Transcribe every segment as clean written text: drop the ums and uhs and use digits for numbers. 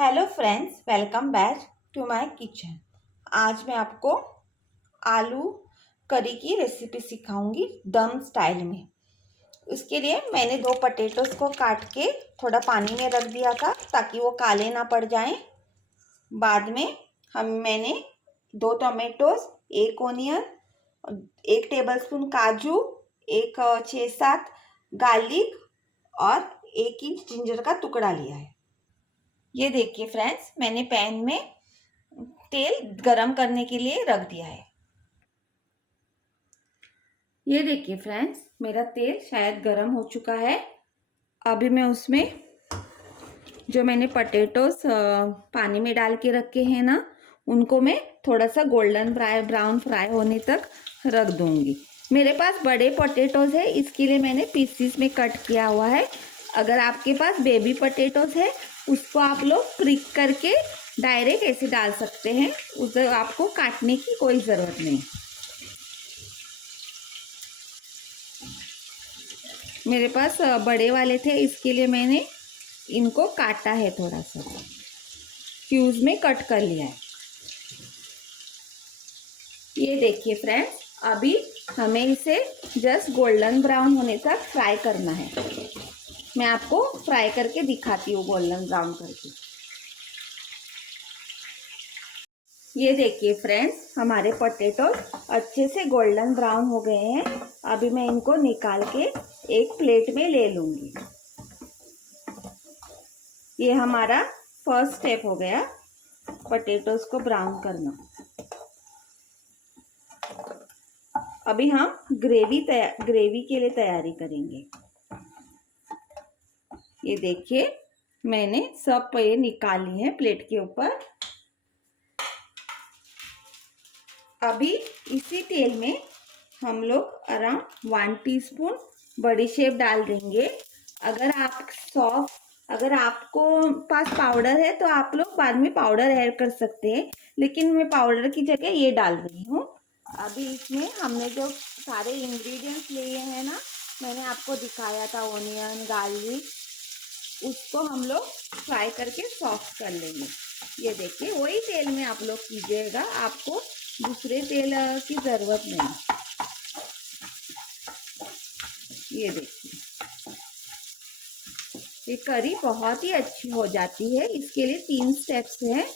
Hello friends, welcome back to my kitchen. आज मैं आपको आलू करी की रेसिपी सिखाऊंगी दम स्टाइल में। उसके लिए मैंने 2 पोटैटोस को काट के थोड़ा पानी में रख दिया था ताकि वो काले ना पड़ जाएं। बाद में मैंने 2 टोमेटोस, 1 ओनियन, 1 टेबलस्पून काजू, एक 6-7 गार्लिक और 1 इंच जिंजर का टुकड़ा लिया है। ये देखिए फ्रेंड्स, मैंने पैन में तेल गरम करने के लिए रख दिया है। ये देखिए फ्रेंड्स, मेरा तेल शायद गरम हो चुका है। अभी मैं उसमें जो मैंने पोटैटोस पानी में डाल के रखे हैं ना, उनको मैं थोड़ा सा गोल्डन ब्राउन फ्राई होने तक रख दूंगी। मेरे पास बड़े पोटैटोस है, इसके लिए मैंने पीसीस में कट किया हुआ है। अगर आपके पास बेबी पोटैटोस है, उसको आप लोग क्रिक करके डायरेक्ट ऐसे डाल सकते हैं, उसे आपको काटने की कोई ज़रूरत नहीं। मेरे पास बड़े वाले थे, इसके लिए मैंने इनको काटा है, थोड़ा सा क्यूब्स में कट कर लिया है। ये देखिए फ्रेंड्स, अभी हमें इसे जस्ट गोल्डन ब्राउन होने तक फ्राई करना है। मैं आपको फ्राई करके दिखाती हूँ गोल्डन ब्राउन करके। ये देखिए फ्रेंड्स, हमारे पोटैटो अच्छे से गोल्डन ब्राउन हो गए हैं। अभी मैं इनको निकाल के एक प्लेट में ले लूँगी। ये हमारा फर्स्ट स्टेप हो गया, पोटैटोस को ब्राउन करना। अभी हम ग्रेवी के लिए तैयारी करेंगे। ये देखिए, मैंने सब ये निकाली है प्लेट के ऊपर। अभी इसी तेल में हम लोग अराउंड 1 टीस्पून बड़ीशेप डाल देंगे। अगर आपको पास पाउडर है तो आप लोग बाद में पाउडर ऐड कर सकते हैं, लेकिन मैं पाउडर की जगह ये डाल रही हूँ। अभी इसमें हमने जो सारे इंग्रेडिएंट्स लिए हैं ना, मैंने आपको दिखाया था, ओनियन, गार्लिक, उसको हम लोग फ्राई करके सॉफ्ट कर लेंगे। ये देखिए, वही तेल में आप लोग कीजिएगा, आपको दूसरे तेल की ज़रूरत नहीं। ये देखिए, ये करी बहुत ही अच्छी हो जाती है। इसके लिए 3 स्टेप्स हैं।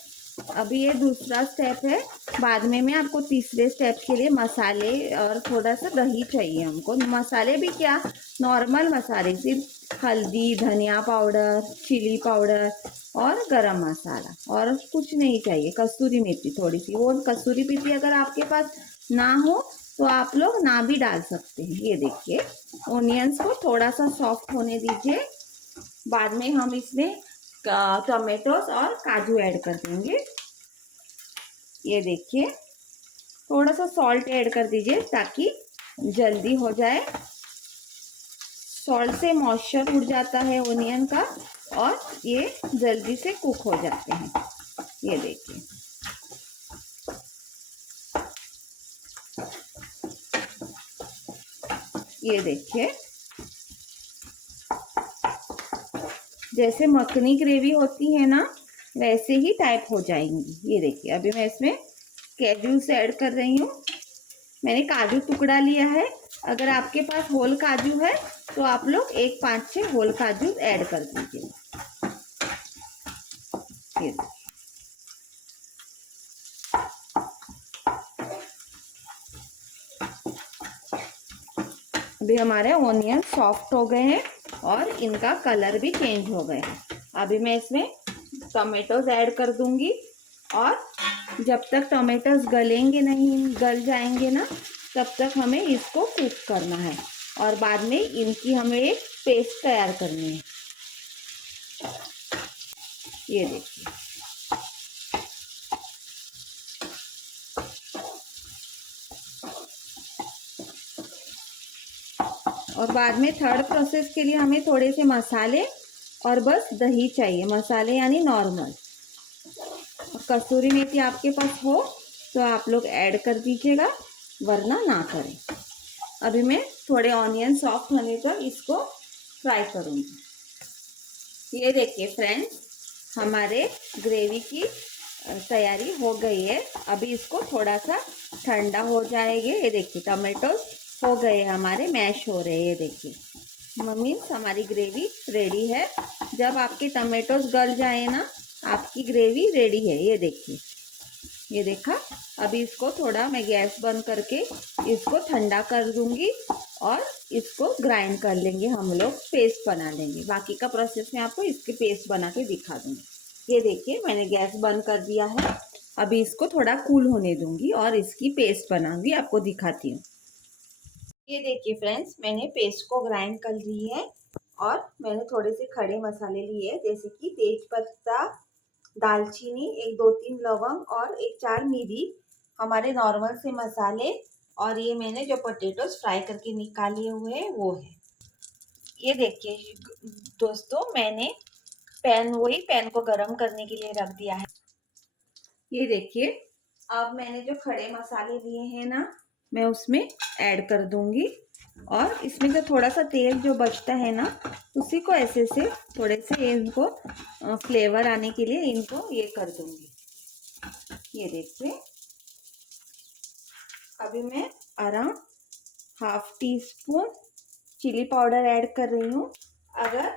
अभी ये दूसरा स्टेप है। बाद में मैं आपको तीसरे स्टेप के लिए मसाले और थोड़ा सा दही चाहिए हमको। मसाले भी क्या, नॉर्मल मसाले, सिर्फ हल्दी, धनिया पाउडर, चिली पाउडर और गरम मसाला, और कुछ नहीं चाहिए। कसूरी मेथी थोड़ी सी, वो कसूरी मेथी अगर आपके पास ना हो तो आप लोग ना भी डाल सकते हैं। ये देखिए, ओनियंस को थोड़ा सा सॉफ्ट होने दीजिए। बाद में हम इसमें टोमेटोस और काजू ऐड कर देंगे। ये देखिए, थोड़ा सा सॉल्ट ऐड कर दीजिए ताकि जल्दी हो जाए। सॉल्ट से मॉइस्चर उड़ जाता है ओनियन का और ये जल्दी से कुक हो जाते हैं। ये देखिए, ये देखिए, जैसे मखनी ग्रेवी होती है ना, वैसे ही टाइप हो जाएंगी। ये देखिए, अभी मैं इसमें कैजूस ऐड कर रही हूँ। मैंने काजू टुकड़ा लिया है। अगर आपके पास होल काजू है तो आप लोग 1 5-6 होल काजू ऐड कर दीजिए। ये अभी हमारे ओनियन सॉफ्ट हो गए हैं और इनका कलर भी चेंज हो गया है। अभी मैं इसमें टोमेटोज ऐड कर दूंगी, और जब तक टोमेटोज गल जाएंगे ना, तब तक हमें इसको कुक करना है। और बाद में इनकी हमें एक पेस्ट तैयार करनी है। ये देखिए, और बाद में थर्ड प्रोसेस के लिए हमें थोड़े से मसाले और बस दही चाहिए। मसाले यानी नॉर्मल। कसूरी मेथी आपके पास हो तो आप लोग ऐड कर दीजिएगा, वरना ना करें। अभी मैं थोड़े ऑनियन सॉफ्ट होने तक इसको फ्राई करूँगी। ये देखिए फ्रेंड्स, हमारे ग्रेवी की तैयारी हो गई है। अभी इसको थोड़ा सा ठंडा हो जाएंगे। ये देखिए टमाटोज हो गए हमारे, मैश हो रहे हैं। ये देखिए मम्मी हमारी ग्रेवी रेडी है। जब आपके टमाटोज गल जाए ना, आपकी ग्रेवी रेडी है। ये देखिए, ये देखा। अभी इसको थोड़ा मैं गैस बंद करके इसको ठंडा कर दूंगी और इसको ग्राइंड कर लेंगे हम लोग, पेस्ट बना लेंगे। बाकी का प्रोसेस मैं आपको इसके पेस्ट बना के दिखा दूंगी। ये देखिए मैंने गैस बंद कर दिया है। अभी इसको थोड़ा कूल होने दूंगी और इसकी पेस्ट बनाऊंगी, आपको दिखाती हूँ। ये देखिए फ्रेंड्स, मैंने पेस्ट को ग्राइंड कर ली है और मैंने थोड़े से खड़े मसाले लिए, जैसे कि तेज पत्ता, दालचीनी, एक 2-3 लवंग और एक 4 मिरी, हमारे नॉर्मल से मसाले। और ये मैंने जो पोटैटोज फ्राई करके निकाले हुए हैं वो है। ये देखिए दोस्तों, मैंने वही पैन को गरम करने के लिए रख दिया है। ये देखिए, अब मैंने जो खड़े मसाले लिए हैं ना, मैं उसमें ऐड कर दूंगी। और इसमें जो थोड़ा सा तेल जो बचता है ना, उसी को ऐसे से थोड़े से इनको फ्लेवर आने के लिए इनको ये कर दूंगी। ये देखिए, अभी मैं around ½ teaspoon chilli powder add कर रही हूँ। अगर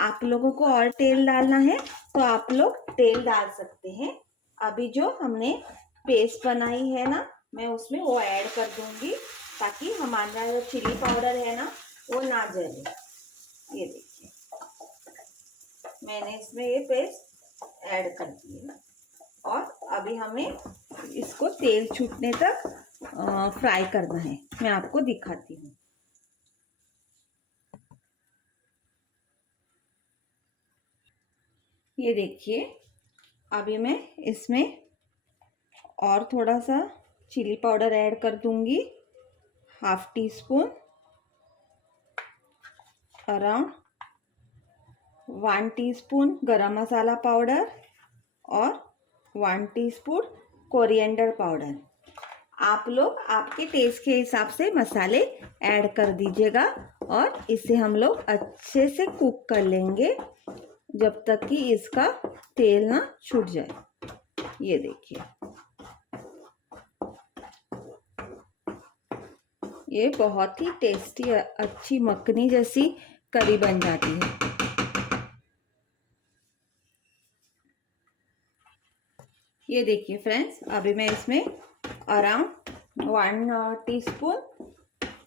आप लोगों को और तेल डालना है तो आप लोग तेल डाल सकते हैं। अभी जो हमने पेस्ट बनाई है ना, मैं उसमें वो ऐड कर दूंगी, ताकि हमारा जो चिली पाउडर है ना वो ना जले। ये देखिए, मैंने इसमें ये पेस्ट ऐड कर दी है और अभी हमें इसको तेल छूटने तक फ्राई करना है। मैं आपको दिखाती हूँ। ये देखिए, अभी मैं इसमें और थोड़ा सा चिली पाउडर ऐड कर दूंगी, ½ टीस्पून, अराउंड 1 टीस्पून गरम मसाला पाउडर और 1 टीस्पून कोरिएंडर पाउडर। आप लोग आपके टेस्ट के हिसाब से मसाले ऐड कर दीजिएगा और इसे हम लोग अच्छे से कुक कर लेंगे जब तक कि इसका तेल ना छूट जाए। ये देखिए, ये बहुत ही टेस्टी अच्छी मक्खनी जैसी करी बन जाती है। ये देखिए फ्रेंड्स, अभी मैं इसमें अराउंड 1 टीस्पून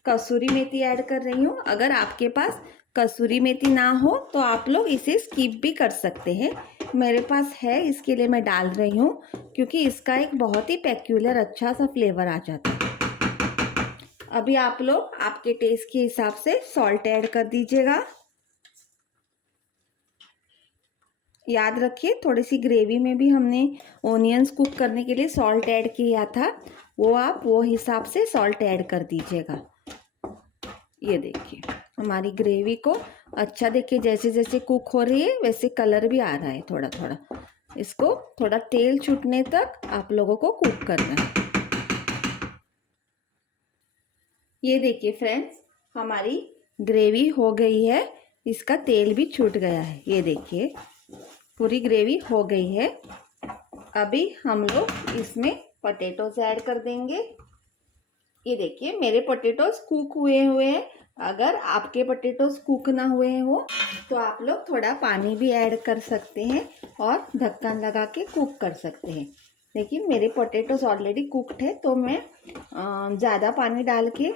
कसूरी मेथी ऐड कर रही हूँ। अगर आपके पास कसूरी मेथी ना हो तो आप लोग इसे स्किप भी कर सकते हैं। मेरे पास है, इसके लिए मैं डाल रही हूँ, क्योंकि इसका एक बहुत ही पेक्यूलर अच्छा सा फ्लेवर आ जाता है। अभी आप लोग आपके टेस्ट के हिसाब से सॉल्ट ऐड कर दीजिएगा। याद रखिए, थोड़ी सी ग्रेवी में भी हमने ओनियंस कुक करने के लिए सॉल्ट ऐड किया था, वो आप वो हिसाब से सॉल्ट ऐड कर दीजिएगा। ये देखिए, हमारी ग्रेवी को अच्छा देखिए, जैसे जैसे कुक हो रही है वैसे कलर भी आ रहा है थोड़ा थोड़ा। इसको थोड़ा तेल छूटने तक आप लोगों को कुक करना है। ये देखिए फ्रेंड्स, हमारी ग्रेवी हो गई है, इसका तेल भी छूट गया है। ये देखिए, पूरी ग्रेवी हो गई है। अभी हम लोग इसमें पोटैटोज ऐड कर देंगे। ये देखिए, मेरे पोटैटोज कुक हुए हैं। अगर आपके पोटैटोज कुक ना हुए हो तो आप लोग थोड़ा पानी भी ऐड कर सकते हैं और ढक्कन लगा के कुक कर सकते हैं। लेकिन मेरे पोटैटोज ऑलरेडी कुकड है, तो मैं ज़्यादा पानी डाल के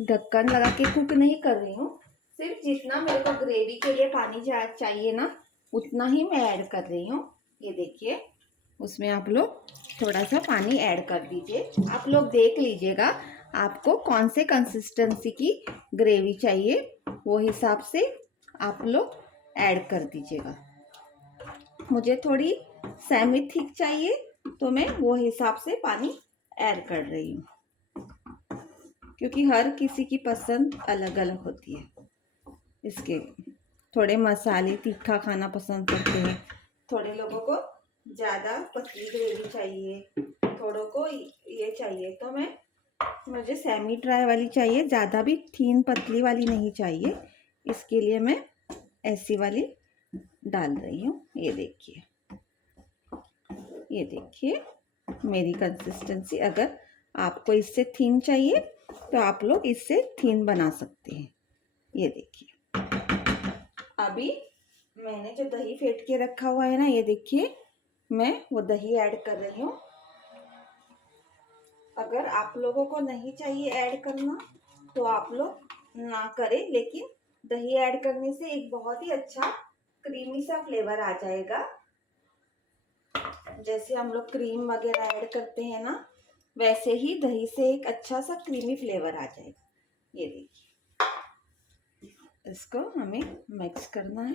ढक्कन लगा के कुक नहीं कर रही हूँ। सिर्फ जितना मेरे को ग्रेवी के लिए पानी चाहिए ना, उतना ही मैं ऐड कर रही हूँ। ये देखिए, उसमें आप लोग थोड़ा सा पानी ऐड कर दीजिए। आप लोग देख लीजिएगा आपको कौन से कंसिस्टेंसी की ग्रेवी चाहिए, वो हिसाब से आप लोग ऐड कर दीजिएगा। मुझे थोड़ी सेमी थिक चाहिए, तो मैं वो हिसाब से पानी ऐड कर रही हूँ, क्योंकि हर किसी की पसंद अलग अलग होती है। इसके थोड़े मसाले तीखा खाना पसंद करते हैं, थोड़े लोगों को ज़्यादा पतली ग्रेवी चाहिए, थोड़ों को ये चाहिए। तो मुझे सेमी ड्राई वाली चाहिए, ज़्यादा भी थीन पतली वाली नहीं चाहिए। इसके लिए मैं ऐसी वाली डाल रही हूँ। ये देखिए, ये देखिए मेरी कंसिस्टेंसी। अगर आपको इससे थिन चाहिए तो आप लोग इससे थिन बना सकते हैं। ये देखिए अभी मैंने जो दही फेंट के रखा हुआ है ना, ये देखिए मैं वो दही ऐड कर रही हूँ। अगर आप लोगों को नहीं चाहिए ऐड करना तो आप लोग ना करें, लेकिन दही ऐड करने से एक बहुत ही अच्छा क्रीमी सा फ्लेवर आ जाएगा। जैसे हम लोग क्रीम वगैरह ऐड करते हैं ना, वैसे ही दही से एक अच्छा सा क्रीमी फ्लेवर आ जाएगा। ये देखिए इसको हमें मिक्स करना है।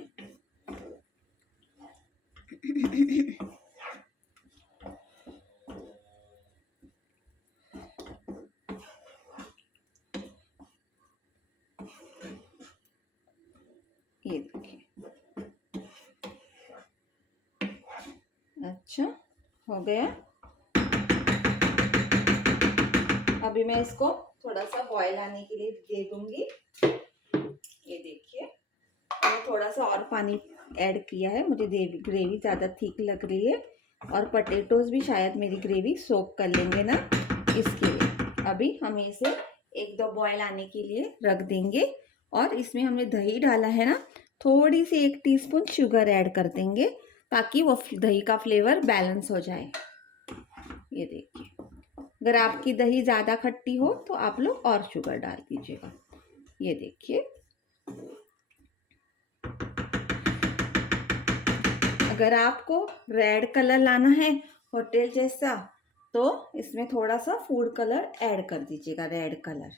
ये देखिए अच्छा हो गया। अभी मैं इसको थोड़ा सा बॉईल आने के लिए दे दूंगी। ये देखिए मैंने थोड़ा सा और पानी ऐड किया है, मुझे ग्रेवी ज़्यादा थिक लग रही है और पोटैटोज भी शायद मेरी ग्रेवी सोक कर लेंगे ना, इसके लिए अभी हम इसे 1-2 बॉईल आने के लिए रख देंगे। और इसमें हमने दही डाला है ना, थोड़ी सी 1 टीस्पून शुगर ऐड कर देंगे ताकि वो दही का फ्लेवर बैलेंस हो जाए। ये देखिए अगर आपकी दही ज़्यादा खट्टी हो तो आप लोग और शुगर डाल दीजिएगा। ये देखिए अगर आपको रेड कलर लाना है होटल जैसा तो इसमें थोड़ा सा फूड कलर ऐड कर दीजिएगा, रेड कलर।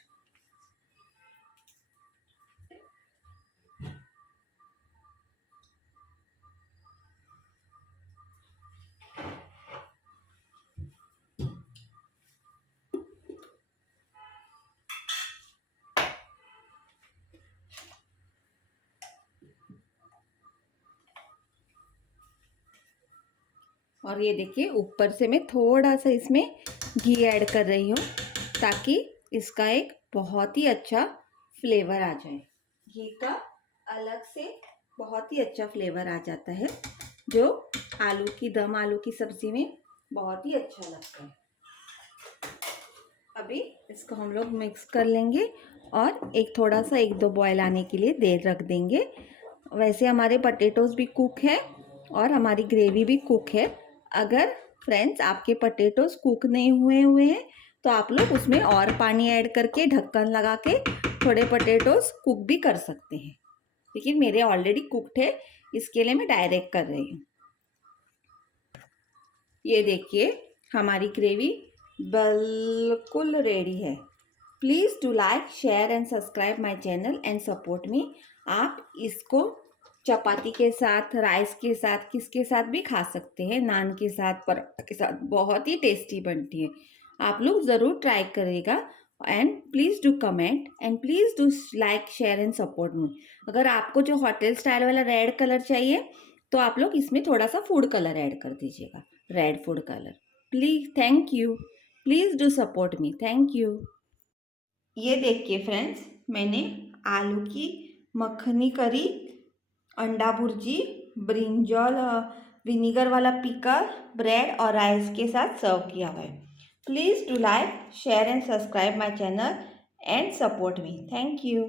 और ये देखिए ऊपर से मैं थोड़ा सा इसमें घी ऐड कर रही हूँ ताकि इसका एक बहुत ही अच्छा फ्लेवर आ जाए। घी का अलग से बहुत ही अच्छा फ्लेवर आ जाता है जो दम आलू की सब्जी में बहुत ही अच्छा लगता है। अभी इसको हम लोग मिक्स कर लेंगे और एक थोड़ा सा 1-2 बॉयल आने के लिए देर रख देंगे। वैसे हमारे पोटैटोज भी कुक है और हमारी ग्रेवी भी कुक है। अगर फ्रेंड्स आपके पोटैटोज कुक नहीं हुए हैं तो आप लोग उसमें और पानी ऐड करके ढक्कन लगा के थोड़े पोटैटोज कुक भी कर सकते हैं, लेकिन मेरे ऑलरेडी कुकड है इसके लिए मैं डायरेक्ट कर रही हूँ। ये देखिए हमारी ग्रेवी बिल्कुल रेडी है। Please do like share and subscribe my channel and support me. आप इसको चपाती के साथ, राइस के साथ, किसके साथ भी खा सकते हैं, नान के साथ, पराठा के साथ, बहुत ही टेस्टी बनती है। आप लोग ज़रूर ट्राई करेगा and please do comment and please do like share and support me. अगर आपको जो होटल स्टाइल वाला रेड कलर चाहिए तो आप लोग इसमें थोड़ा सा फूड कलर ऐड कर दीजिएगा, red food colour. Please, thank you, please do support me, thank you. ये देखिए फ्रेंड्स मैंने आलू की मखनी करी, अंडा भुर्जी, ब्रिंजॉल विनीगर वाला पिकल, ब्रेड और राइस के साथ सर्व किया हुआ है। Please do like share and subscribe my channel and support me, thank you.